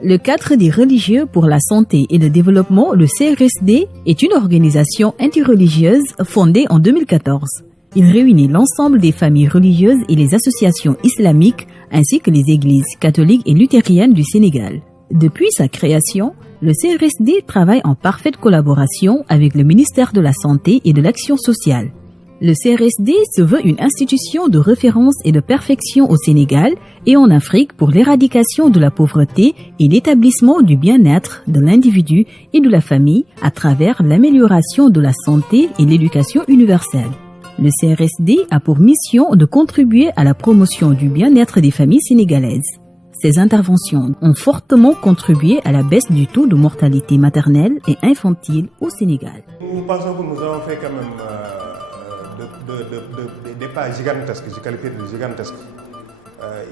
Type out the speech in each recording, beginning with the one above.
Le cadre des religieux pour la santé et le développement, le CRSD, est une organisation interreligieuse fondée en 2014. Il réunit l'ensemble des familles religieuses et les associations islamiques ainsi que les églises catholiques et luthériennes du Sénégal. Depuis sa création, le CRSD travaille en parfaite collaboration avec le ministère de la Santé et de l'Action sociale. Le CRSD se veut une institution de référence et de perfection au Sénégal et en Afrique pour l'éradication de la pauvreté et l'établissement du bien-être de l'individu et de la famille à travers l'amélioration de la santé et l'éducation universelle. Le CRSD a pour mission de contribuer à la promotion du bien-être des familles sénégalaises. Ces interventions ont fortement contribué à la baisse du taux de mortalité maternelle et infantile au Sénégal. Nous pensons que nous avons fait quand même des pas gigantesques, je qualifie de gigantesques.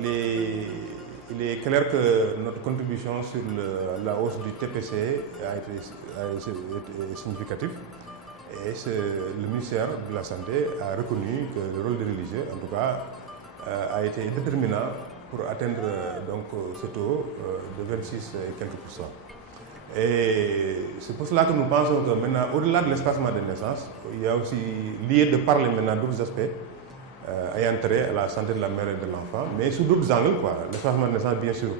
Il est clair que notre contribution sur la hausse du TPC a été significative. Et le ministère de la Santé a reconnu que le rôle des religieux, en tout cas, a été déterminant pour atteindre donc, ce taux de 26 et quelques pourcents. Et c'est pour cela que nous pensons que maintenant, au-delà de l'espacement des naissances, il y a aussi lieu de parler maintenant d'autres aspects ayant trait à la santé de la mère et de l'enfant, mais sous d'autres angles, quoi. L'espacement des naissances, bien sûr,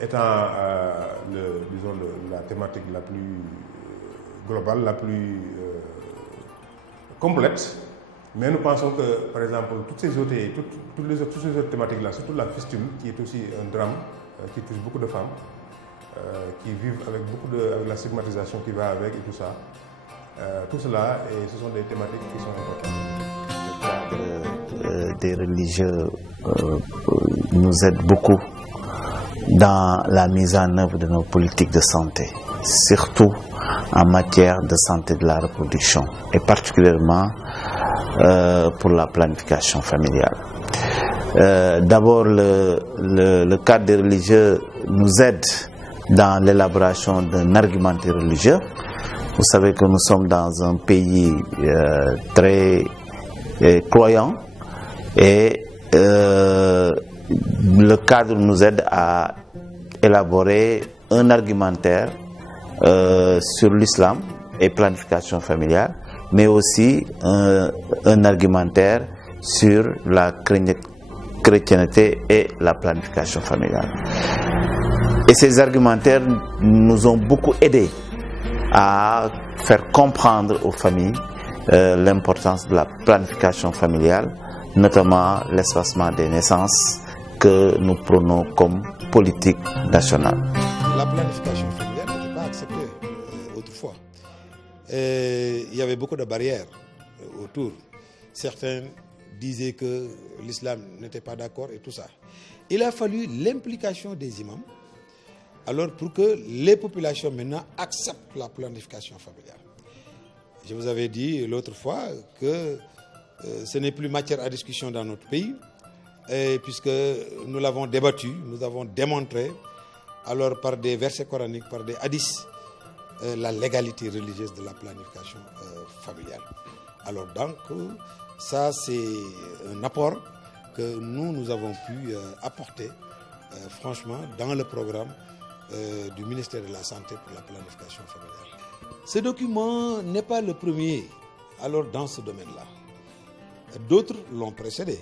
étant la thématique la plus globale, la plus complète. Mais nous pensons que, par exemple, toutes ces autres thématiques-là, surtout la fistule, qui est aussi un drame qui touche beaucoup de femmes, qui vivent avec avec la stigmatisation qui va avec et tout ça. Tout cela, et ce sont des thématiques qui sont importantes. Le cadre des religieux nous aide beaucoup dans la mise en œuvre de nos politiques de santé, surtout en matière de santé de la reproduction et particulièrement pour la planification familiale. D'abord, le cadre des religieux nous aide dans l'élaboration d'un argumentaire religieux. Vous savez que nous sommes dans un pays très croyant et le cadre nous aide à élaborer un argumentaire sur l'islam et planification familiale, mais aussi un argumentaire sur la chrétienté et la planification familiale. Et ces argumentaires nous ont beaucoup aidés à faire comprendre aux familles l'importance de la planification familiale, notamment l'espacement des naissances que nous prenons comme politique nationale. La planification familiale n'était pas acceptée autrefois. Il y avait beaucoup de barrières autour. Certains disaient que l'islam n'était pas d'accord et tout ça. Il a fallu l'implication des imams alors pour que les populations maintenant acceptent la planification familiale. Je vous avais dit l'autre fois que ce n'est plus matière à discussion dans notre pays, puisque nous l'avons débattu, nous avons démontré, alors par des versets coraniques, par des hadiths, la légalité religieuse de la planification familiale. Alors donc, ça c'est un apport que nous avons pu apporter, franchement, dans le programme du ministère de la Santé pour la planification familiale. Ce document n'est pas le premier, alors dans ce domaine-là. D'autres l'ont précédé,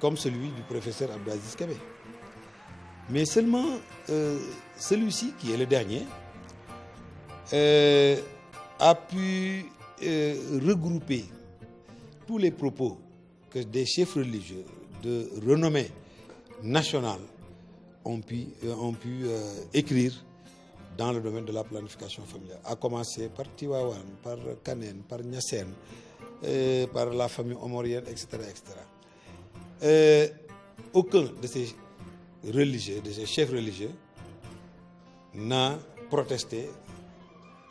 comme celui du professeur Abdelaziz Kébé. Mais seulement celui-ci, qui est le dernier, a pu regrouper tous les propos que des chefs religieux de renommée nationale ont pu écrire dans le domaine de la planification familiale, à commencer par Tiwawan, par Kanen, par Niassène, par la famille omorienne, etc. Aucun de ces religieux, de ces chefs religieux, n'a protesté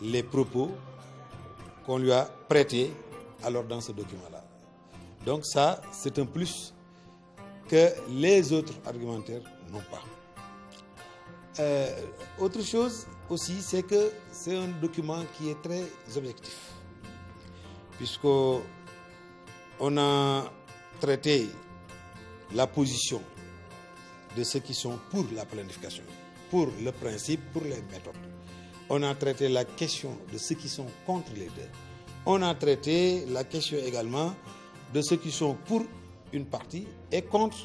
les propos qu'on lui a prêtés alors dans ce document-là. Donc ça, c'est un plus que les autres argumentaires n'ont pas. Autre chose aussi, c'est que c'est un document qui est très objectif, puisqu'on a traité la position de ceux qui sont pour la planification, pour le principe, pour les méthodes. On a traité la question de ceux qui sont contre les deux. On a traité la question également de ceux qui sont pour une partie et contre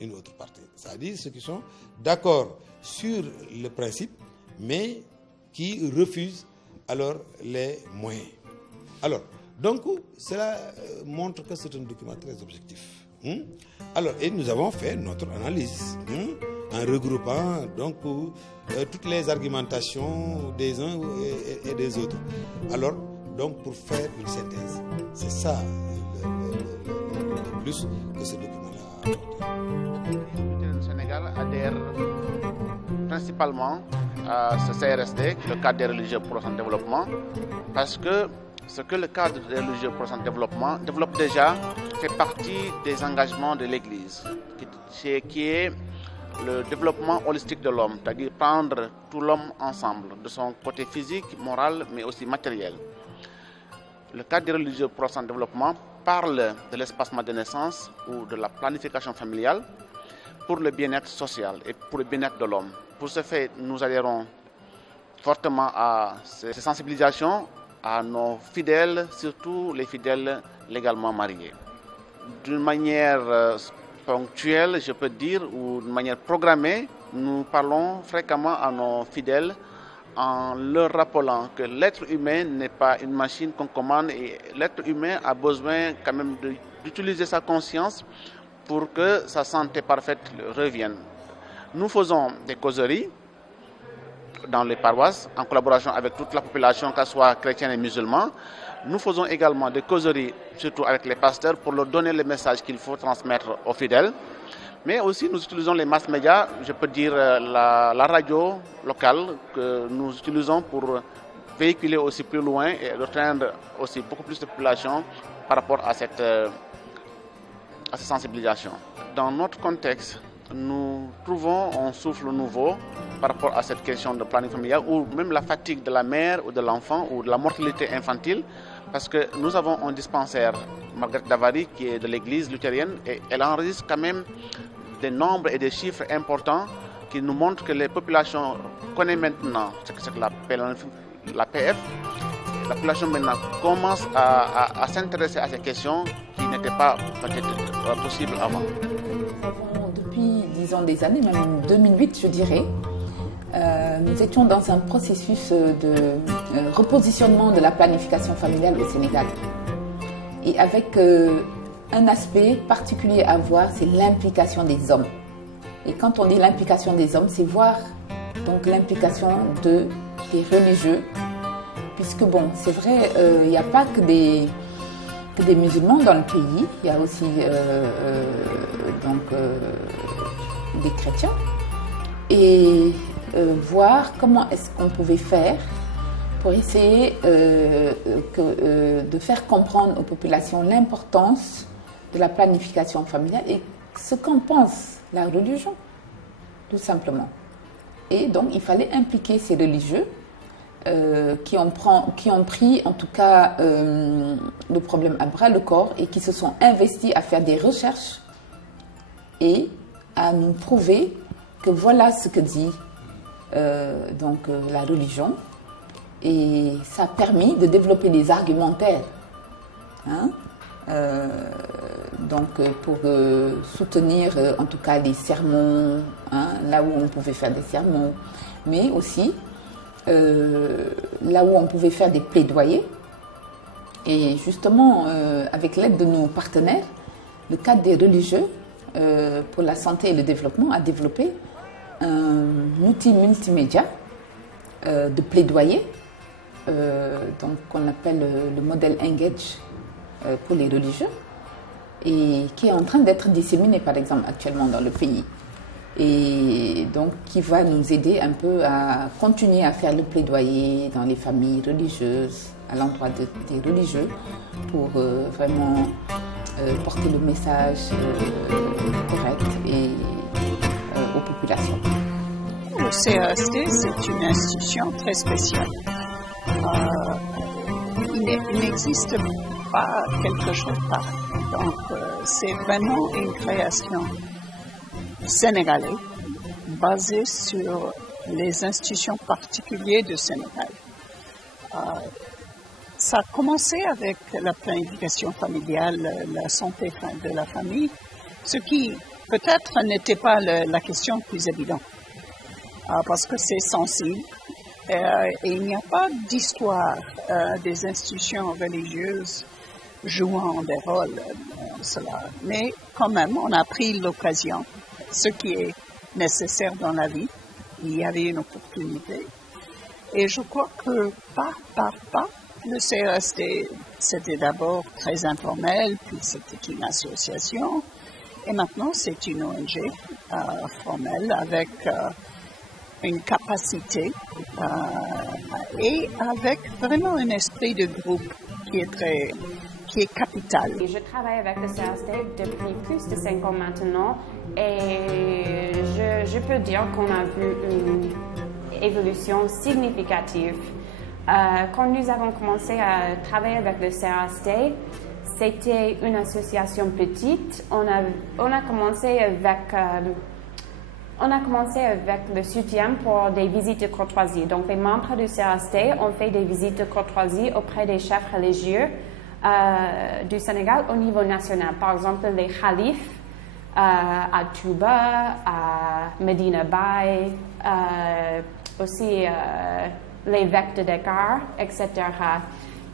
une autre partie. C'est-à-dire ceux qui sont d'accord sur le principe, mais qui refusent alors les moyens. Alors, donc, cela montre que c'est un document très objectif. Alors, et nous avons fait notre analyse en regroupant donc toutes les argumentations des uns et des autres. Alors, donc, pour faire une synthèse, c'est ça le plus que ce document-là apporté. Le Sénégal adhère principalement à ce CRSD, le cadre des religieux pour son développement, parce que ce que le cadre des religieux pour son développement développe déjà fait partie des engagements de l'Église, qui est le développement holistique de l'homme, c'est-à-dire prendre tout l'homme ensemble, de son côté physique, moral, mais aussi matériel. Le cadre des religieux pour son développement parle de l'espacement de naissance ou de la planification familiale pour le bien-être social et pour le bien-être de l'homme. Pour ce fait, nous adhérons fortement à ces sensibilisations à nos fidèles, surtout les fidèles légalement mariés. D'une manière ponctuelle, je peux dire, ou d'une manière programmée, nous parlons fréquemment à nos fidèles en leur rappelant que l'être humain n'est pas une machine qu'on commande et l'être humain a besoin quand même d'utiliser sa conscience pour que sa santé parfaite revienne. Nous faisons des causeries dans les paroisses en collaboration avec toute la population, qu'elle soit chrétienne et musulmane. Nous faisons également des causeries, surtout avec les pasteurs, pour leur donner le message qu'il faut transmettre aux fidèles. Mais aussi, nous utilisons les mass médias, je peux dire la radio locale que nous utilisons pour véhiculer aussi plus loin et rejoindre aussi beaucoup plus de population par rapport à cette sensibilisation. Dans notre contexte, nous trouvons un souffle nouveau par rapport à cette question de planning familial ou même la fatigue de la mère ou de l'enfant ou de la mortalité infantile parce que nous avons un dispensaire, Marguerite Davary, qui est de l'église luthérienne et elle enregistre quand même des nombres et des chiffres importants qui nous montrent que les populations connaissent maintenant ce que c'est que la PF. La population maintenant commence à s'intéresser à ces questions qui n'étaient pas peut-être possibles avant. Depuis, disons, des années, même 2008, je dirais, nous étions dans un processus de repositionnement de la planification familiale au Sénégal. Et avec un aspect particulier à voir, c'est l'implication des hommes. Et quand on dit l'implication des hommes, c'est voir donc l'implication des religieux. Puisque bon, c'est vrai, il n'y a pas que des musulmans dans le pays, il y a aussi des chrétiens. Et voir comment est-ce qu'on pouvait faire pour essayer de faire comprendre aux populations l'importance de la planification familiale et ce qu'en pense la religion, tout simplement. Et donc, il fallait impliquer ces religieux qui ont pris en tout cas le problème à bras le corps et qui se sont investis à faire des recherches et à nous prouver que voilà ce que dit la religion. Et ça a permis de développer des argumentaires pour soutenir en tout cas des sermons, là où on pouvait faire des sermons, mais aussi là où on pouvait faire des plaidoyers. Et justement, avec l'aide de nos partenaires, le cadre des religieux pour la santé et le développement a développé un outil multimédia de plaidoyer, qu'on appelle le modèle Engage pour les religieux, et qui est en train d'être disséminé par exemple actuellement dans le pays. Et donc qui va nous aider un peu à continuer à faire le plaidoyer dans les familles religieuses, à l'endroit des religieux, pour vraiment porter le message correct et aux populations. Le CRSD, c'est une institution très spéciale. Il n'existe pas quelque chose pareil. Donc, c'est vraiment une création sénégalaise basé sur les institutions particulières du Sénégal. Ça a commencé avec la planification familiale, la santé de la famille, ce qui peut-être n'était pas la question plus évidente, parce que c'est sensible et il n'y a pas d'histoire des institutions religieuses jouant des rôles dans cela. Mais quand même, on a pris l'occasion, ce qui est nécessaire dans la vie. Il y avait une opportunité. Et je crois que pas, le CRSD, c'était d'abord très informel, puis c'était une association, et maintenant c'est une ONG formelle avec une capacité et avec vraiment un esprit de groupe qui est capital. Je travaille avec le CRSD depuis plus de 5 ans maintenant et je peux dire qu'on a vu une évolution significative. Quand nous avons commencé à travailler avec le CRSD, c'était une association petite. On a commencé avec le soutien pour des visites de courtoisie. Donc les membres du CRSD ont fait des visites de courtoisie auprès des chefs religieux du Sénégal au niveau national. Par exemple, les khalifs à Touba, à Medina Baye, aussi l'évêque de Dakar, etc.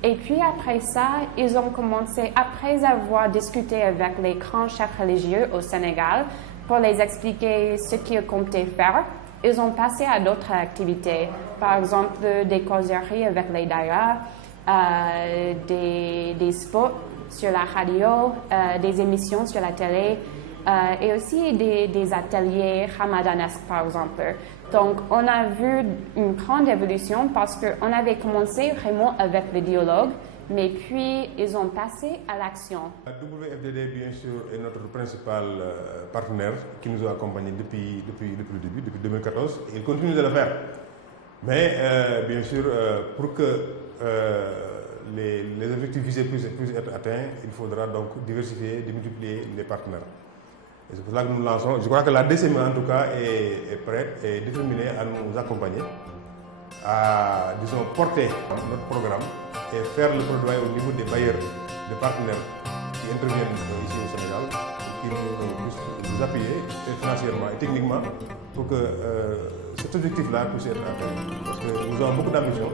Et puis après ça, ils ont commencé, après avoir discuté avec les grands chefs religieux au Sénégal, pour les expliquer ce qu'ils comptaient faire, ils ont passé à d'autres activités. Par exemple, des causeries avec les daïras, des spots sur la radio, des émissions sur la télé, et aussi des ateliers ramadanesques, par exemple. Donc, on a vu une grande évolution parce qu'on avait commencé vraiment avec le dialogue, mais puis ils ont passé à l'action. La WFDD, bien sûr, est notre principal partenaire qui nous a accompagnés depuis le début, depuis 2014, et il continue de le faire. Mais, bien sûr, pour que les objectifs visés puissent être atteints, il faudra donc diversifier, démultiplier les partenaires. Et c'est pour cela que nous lançons. Je crois que la DCME, en tout cas, est prête et déterminée à nous accompagner, à, disons, porter notre programme et faire le plaidoyer au niveau des bailleurs, des partenaires qui interviennent ici au Sénégal, qui nous appuyer financièrement et techniquement pour que cet objectif-là puisse être atteint. Parce que nous avons beaucoup d'ambition,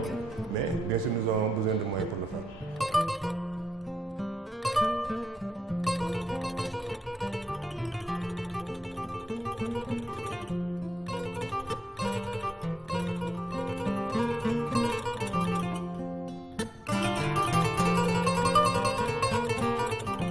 mais bien sûr nous avons besoin de moyens pour le faire.